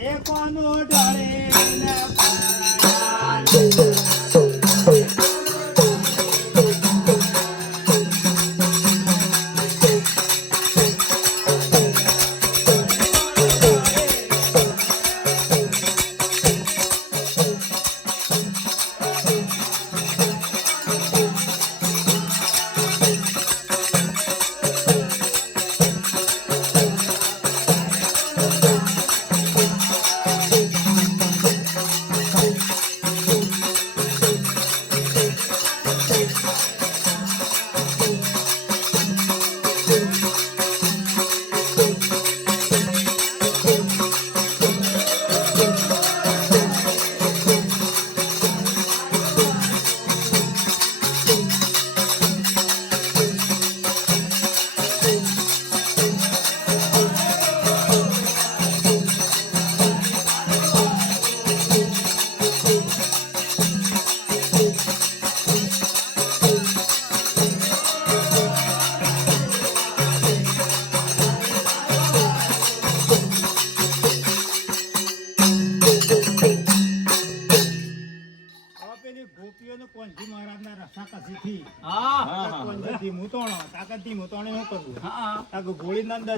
એ કોનું ઢળે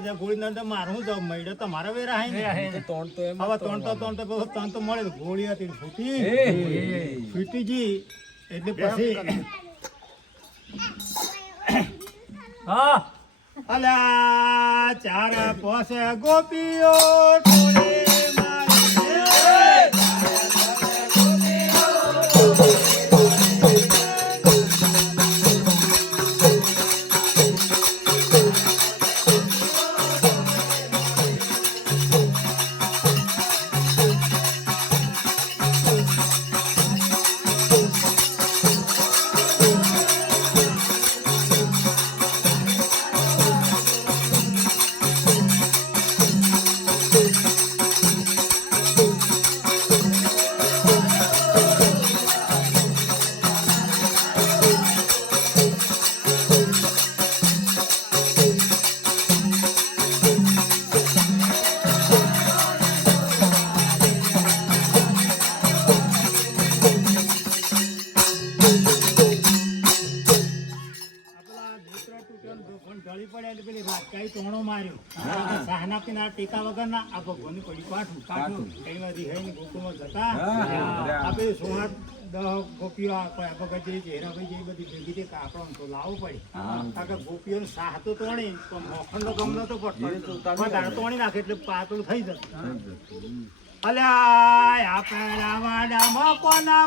ને ગોળી મારું જ મળ્યો તમારે વેરા તણ તો મળે ગોળી હતી ફૂટી એટલે પછી અલ્યા ચાર પોસે ગોપીઓ ટીકા વગર ના આ ભગવાન ની પડી પાઠું કઈ રિહાઈ ની ગોકુળમાં જતા આપે 16-10 ગોપીઓ હેરાભાઈ જેવી બધી ભેગી હતી આપણો તો લાવવું પડે કારણ કે ગોપીઓ નો સાહ તો તોણી તો મોખણ નો ગમ નતો પડતો તોણી નાખે એટલે પાતળું થઈ જતું અલ્યા આપણા વાડામાં કોના